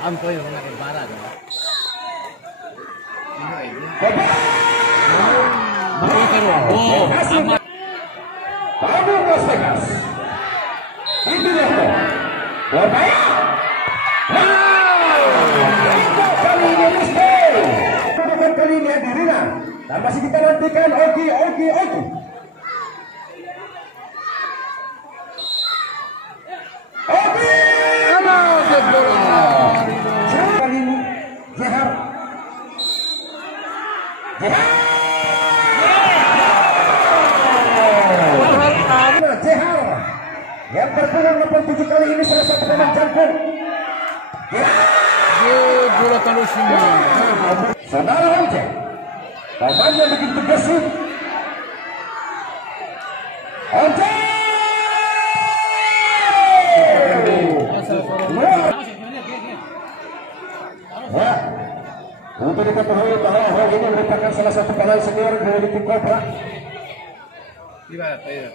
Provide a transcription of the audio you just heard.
Ampo yung mga ibara, di ba? Vamos Las Vegas. Itu dia. Berbahaya. Kali ini mistake. Bukan kali ini Dirina. Dan masih kita nantikan Oki. Kali ini Jehar. Yang berpeluang 87 kali ini salah satu pemain jangkung. Bola terus ini. Saudara Once, pemainnya begitu gesit. Once. Ya, untuk diketahui bahwa hal ini merupakan salah satu pemain senior dari tim Cobra. Iya.